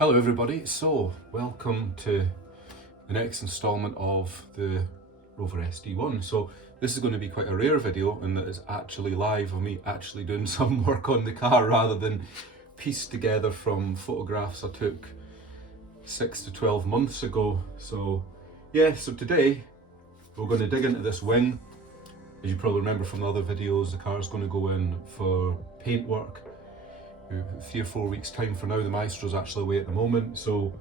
Hello everybody, so welcome to the next instalment of the Rover SD1. So this is going to be quite a rare video in that it's actually live of me actually doing some work on the car rather than pieced together from photographs I took 6 to 12 months ago. So yeah, so today we're going to dig into this wing. As you probably remember from the other videos, the car's going to go in for paint work. 3 or 4 weeks time for now. The maestro's actually away at the moment, so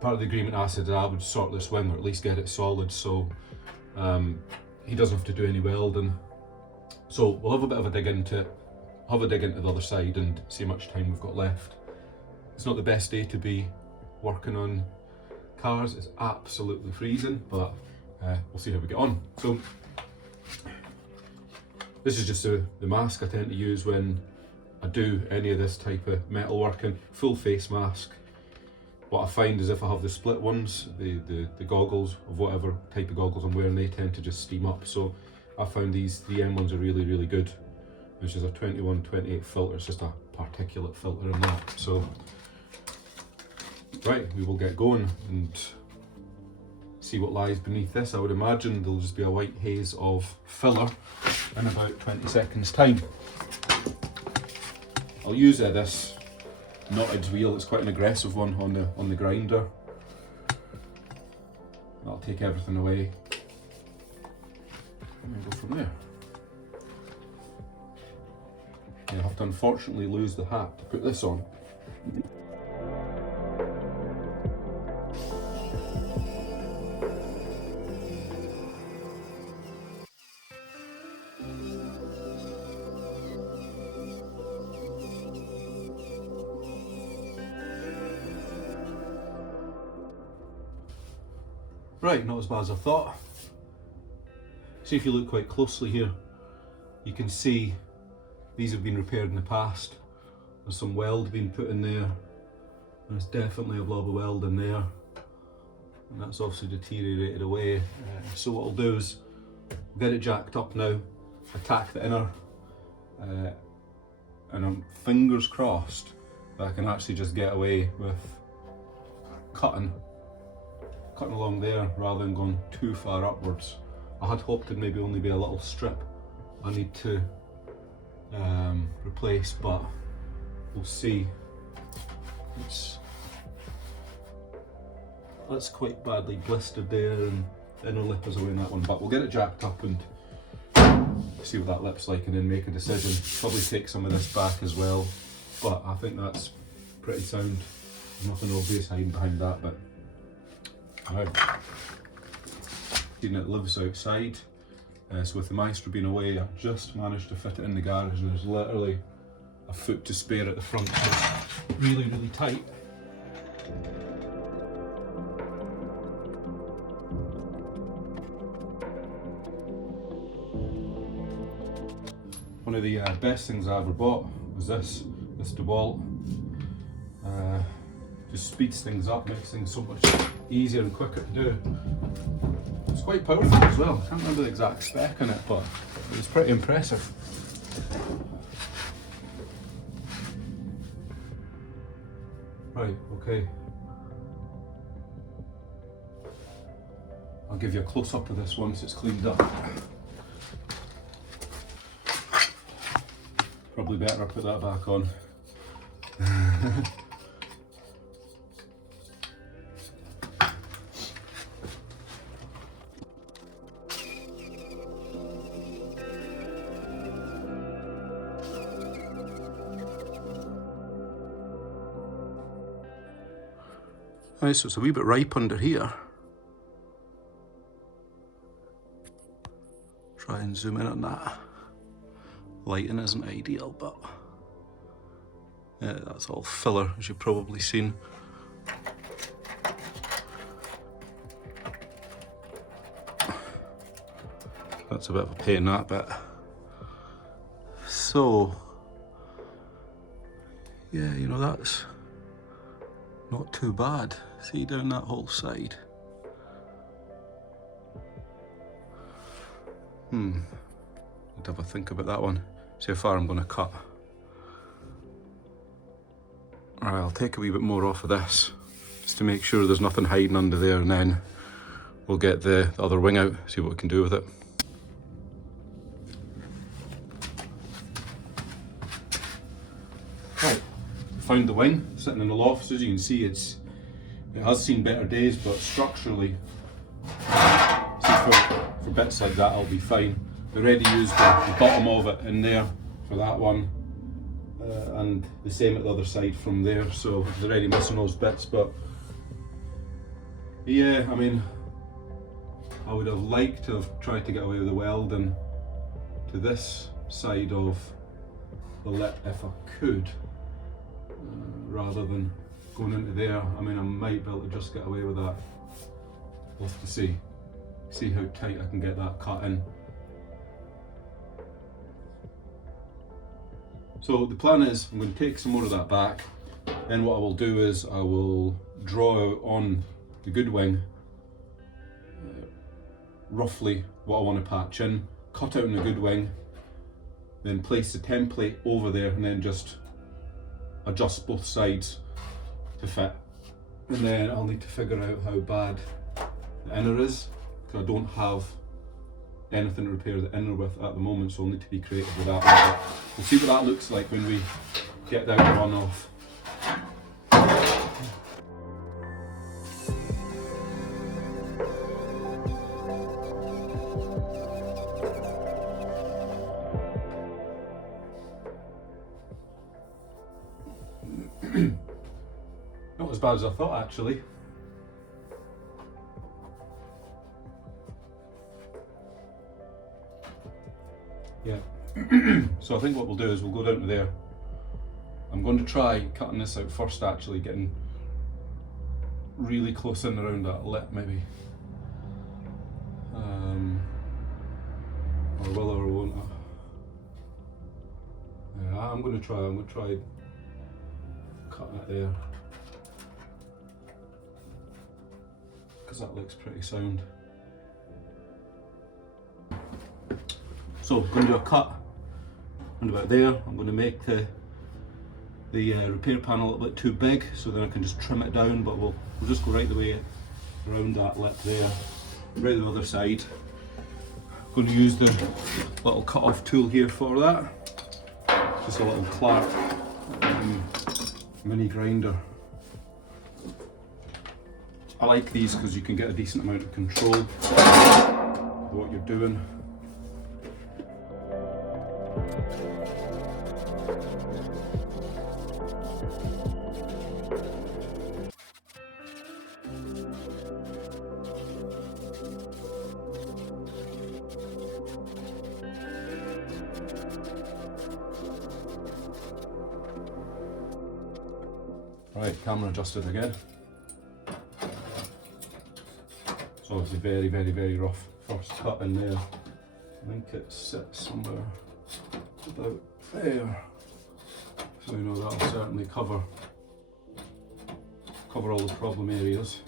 part of the agreement I said that I would sort this wing or at least get it solid, so he doesn't have to do any welding. So we'll have a bit of a dig into it, have a dig into the other side and see how much time we've got left. It's not the best day to be working on cars, it's absolutely freezing, but we'll see how we get on. So this is just the mask I tend to use when I do any of this type of metal working, full face mask. What I find is if I have the split ones, the goggles of whatever type of goggles I'm wearing, they tend to just steam up. So I found these 3M ones are really good, which is a 21-28 filter. It's just a particulate filter in that. So right, we will get going and see what lies beneath this. I would imagine there'll just be a white haze of filler in about 20 seconds time. I'll use this knotted wheel. It's quite an aggressive one on the grinder. That'll take everything away and then go from there. I have to unfortunately lose the hat to put this on. Right, not as bad as I thought. See, if you look quite closely here, you can see these have been repaired in the past. There's some weld being put in there. There's definitely a blob of weld in there. And that's obviously deteriorated away. So what I'll do is get it jacked up now, attack the inner, and I'm fingers crossed that I can actually just get away with cutting along there rather than going too far upwards. I had hoped it'd maybe only be a little strip I need to replace, but we'll see. That's quite badly blistered there, and the inner lip is away in that one, but we'll get it jacked up and see what that lip's like and then make a decision. Probably take some of this back as well, but I think that's pretty sound. There's nothing obvious hiding behind that, but right. It lives outside, so with the maestro being away, I just managed to fit it in the garage and there's literally a foot to spare at the front, so it's really tight. One of the best things I ever bought was this DeWalt. Just speeds things up, makes things so much easier and quicker to do. It's quite powerful as well. I can't remember the exact spec on it, but it's pretty impressive. Right, okay. I'll give you a close-up of this once it's cleaned up. Probably better I put that back on. Right, so it's a wee bit ripe under here. Try and zoom in on that. Lighting isn't ideal, but yeah, that's all filler, as you've probably seen. That's a bit of a pain, that bit. So, yeah, you know, that's not too bad. See down that whole side. I'd have a think about that one. See how far I'm going to cut. Alright, I'll take a wee bit more off of this, just to make sure there's nothing hiding under there, and then we'll get the other wing out, see what we can do with it. Right, found the wing sitting in the loft. So as you can see, it has seen better days, but structurally, for bits like that, I'll be fine. I already used the bottom of it in there for that one, and the same at the other side from there, so I was already missing those bits. But yeah, I mean, I would have liked to have tried to get away with the welding to this side of the lip if I could, rather than going into there. I mean, I might be able to just get away with that. We'll have to see how tight I can get that cut in. So the plan is I'm going to take some more of that back, then what I will do is I will draw out on the good wing roughly what I want to patch in, cut out in the good wing, then place the template over there, and then just adjust both sides to fit. And then I'll need to figure out how bad the inner is, because I don't have anything to repair the inner with at the moment, so I'll need to be creative with that one. But we'll see what that looks like when we get that run off. Not as bad as I thought, actually. Yeah. So I think what we'll do is we'll go down to there. I'm going to try cutting this out first, actually, getting really close in around that lip maybe. Or will or won't I? Yeah, I'm going to try cutting it there, because that looks pretty sound. So I'm going to do a cut around about there. I'm going to make the repair panel a little bit too big, so then I can just trim it down, but we'll just go right the way around that lip there, right to the other side. I'm going to use the little cut off tool here for that, just a little Clark mini grinder. I like these because you can get a decent amount of control of what you're doing. Right, camera adjusted again. So it's a very, very, very rough first cut in there. I think it sits somewhere about there. So you know that'll certainly cover all the problem areas.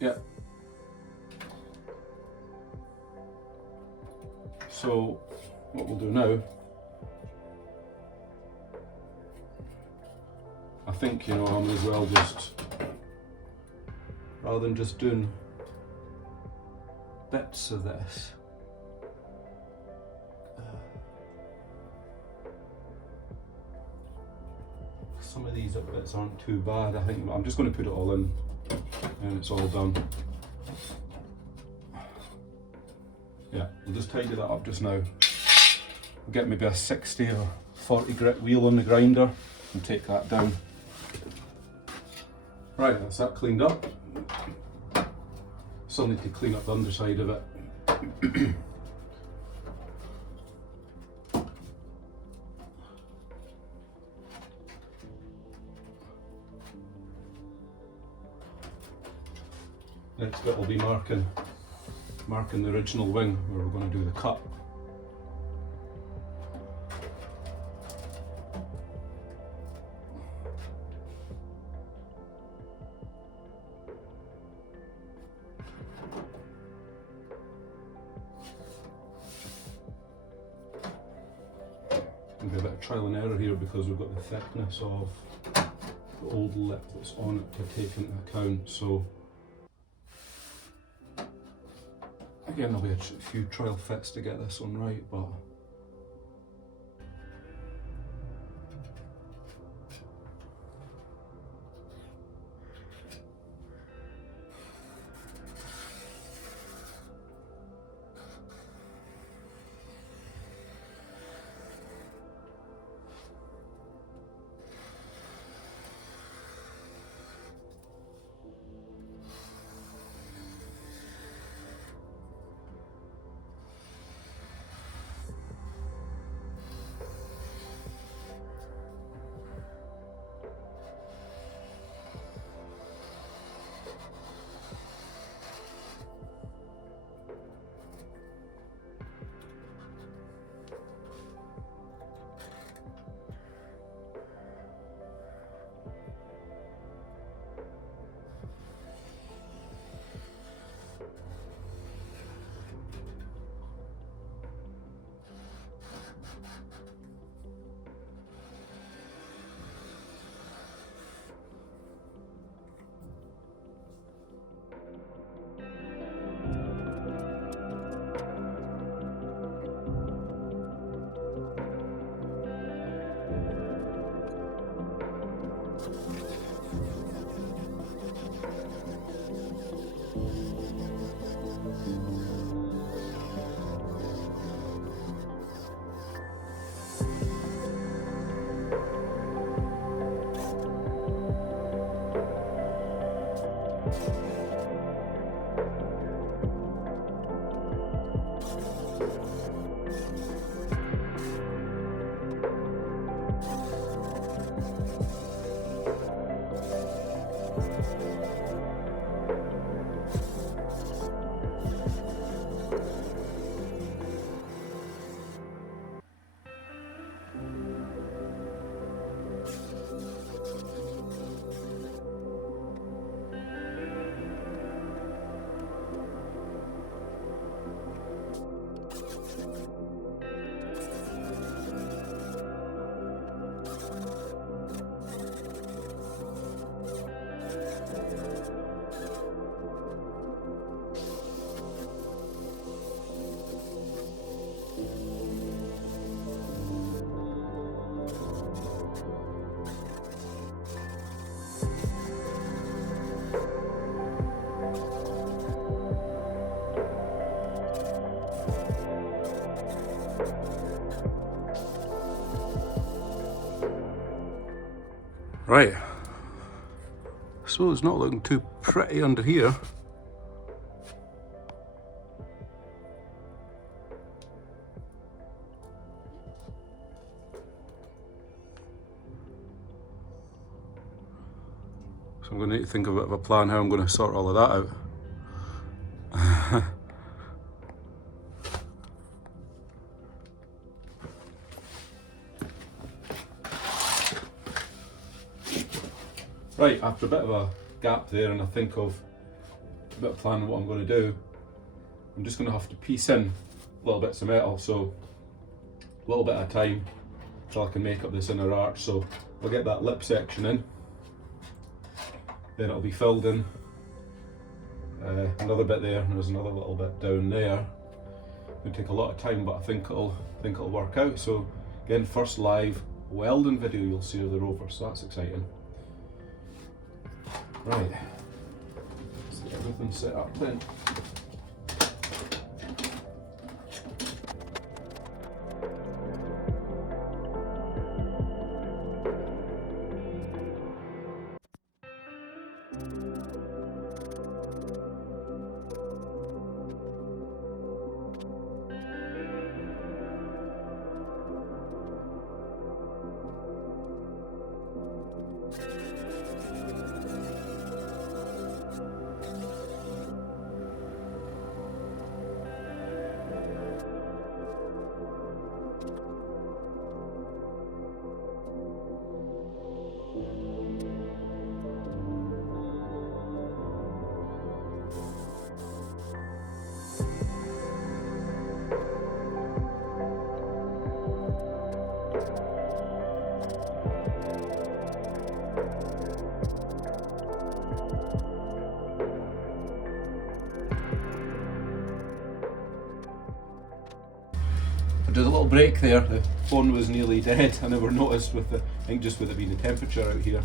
Yeah. So what we'll do now, I think, you know, I may as well just, rather than just doing bits of this, some of these bits aren't too bad. I think I'm just going to put it all in and it's all done. Yeah, we'll just tidy that up just now. We'll get maybe a 60 or 40 grit wheel on the grinder and take that down. Right, that's that cleaned up. Still need to clean up the underside of it. Next bit will be marking the original wing where we're going to do the cut. Maybe a bit of trial and error here because we've got the thickness of the old lip that's on it to take into account. So again, there'll be a few trial fits to get this one right, but right, so it's not looking too pretty under here. So I'm going to need to think of a bit of a plan how I'm going to sort all of that out. Right, after a bit of a gap there and I think of a bit of plan of what I'm going to do, I'm just going to have to piece in little bits of metal, so a little bit at a time until I can make up this inner arch. So I'll get that lip section in, then it'll be filled in, another bit there, and there's another little bit down there. It'll take a lot of time, but I think it'll work out. So again, first live welding video you'll see of the Rover, so that's exciting. Right, let's get everything set up then. There's a little break there. The phone was nearly dead. I never noticed with the, I think just with it being the temperature out here.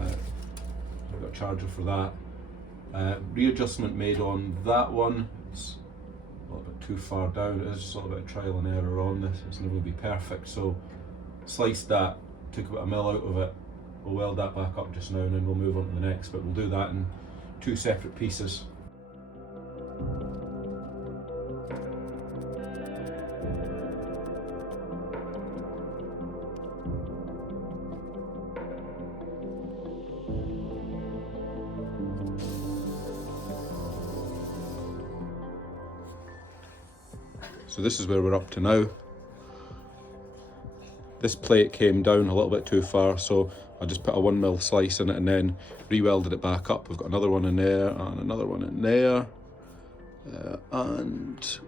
I've got a charger for that. Readjustment made on that one. It's a little bit too far down. It is just a little bit of trial and error on this. It's never going to be perfect. So sliced that, took about a mil out of it. We'll weld that back up just now and then we'll move on to the next, but we'll do that in 2 separate pieces. So this is where we're up to now. This plate came down a little bit too far, so I just put a 1mm slice in it and then re-welded it back up. We've got another one in there and another one in there. And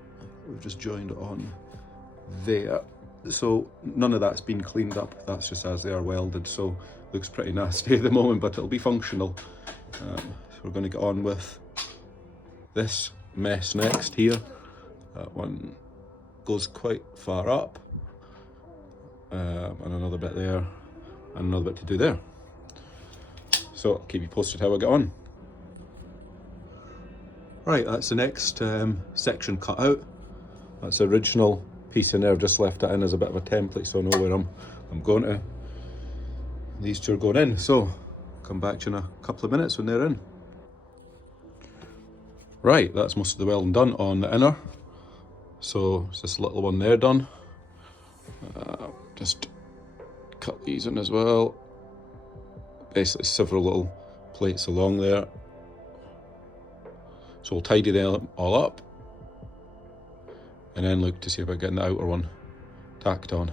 we've just joined it on there. So none of that's been cleaned up. That's just as they are welded, so looks pretty nasty at the moment, but it'll be functional. So we're going to get on with this mess next here. That one goes quite far up, and another bit there, and another bit to do there. So I'll keep you posted how I get on. Right, that's the next section cut out. That's the original piece in there. I've just left that in as a bit of a template so I know where I'm going to. These two are going in, so come back to you in a couple of minutes when they're in. Right, that's most of the welding done on the inner. So it's this little one there done. Just cut these in as well. Basically several little plates along there. So we'll tidy them all up and then look to see about getting the outer one tacked on.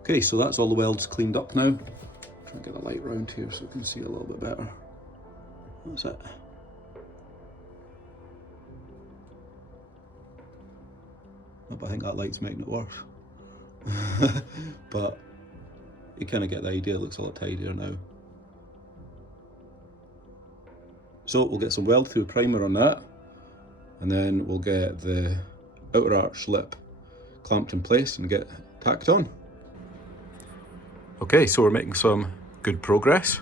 Okay, so that's all the welds cleaned up now. Try and get the light round here so we can see a little bit better. That's it. But I think that light's making it worse. But you kind of get the idea, it looks a lot tidier now. So we'll get some weld through primer on that, and then we'll get the outer arch lip clamped in place and get tacked on. Okay, so we're making some good progress.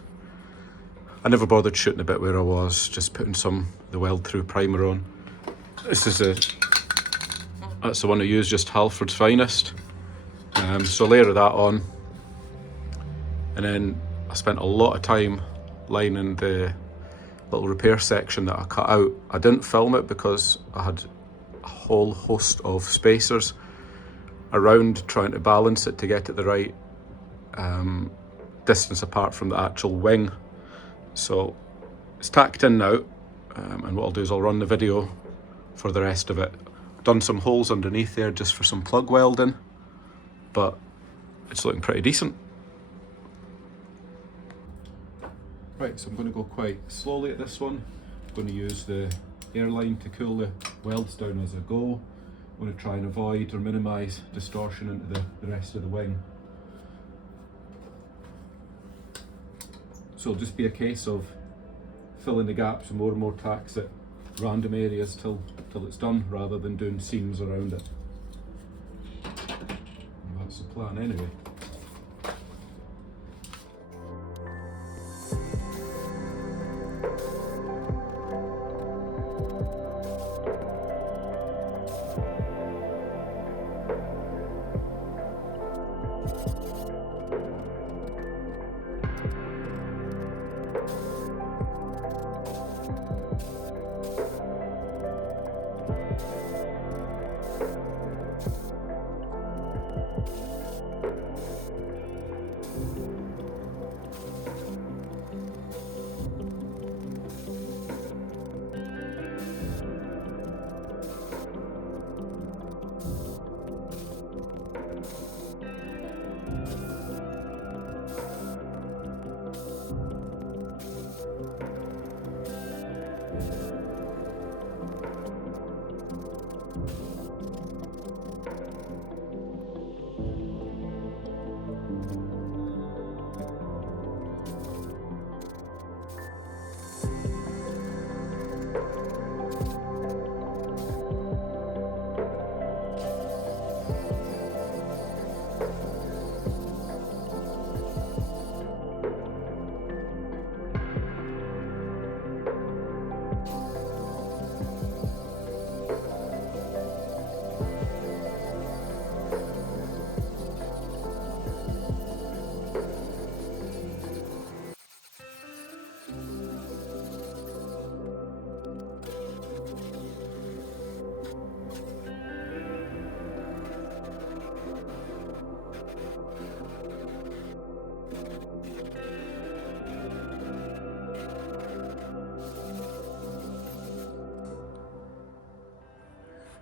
I never bothered shooting the bit where I was, just putting the weld through primer on. This is that's the one I use, just Halford's Finest. So layer of that on, and then I spent a lot of time lining the little repair section that I cut out. I didn't film it because I had a whole host of spacers around trying to balance it to get it the right distance apart from the actual wing. So it's tacked in now, and what I'll do is I'll run the video for the rest of it. Done some holes underneath there just for some plug welding, but it's looking pretty decent. Right, so I'm going to go quite slowly at this one. I'm going to use the airline to cool the welds down as I go. I'm going to try and avoid or minimise distortion into the rest of the wing. So it'll just be a case of filling the gaps with more and more tacks at random areas till it's done, rather than doing seams around it. And that's the plan anyway.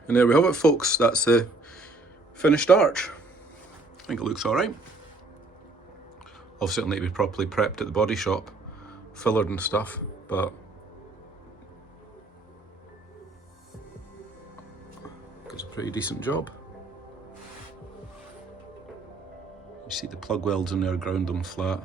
And there we have it, folks. That's the finished arch. I think it looks all right. Obviously it'll need to be properly prepped at the body shop, fillered and stuff, but it's a pretty decent job. You see the plug welds in there, ground them flat.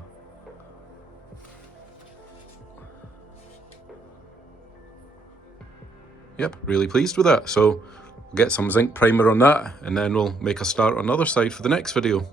Yep, really pleased with that. So we'll get some zinc primer on that, and then we'll make a start on the other side for the next video.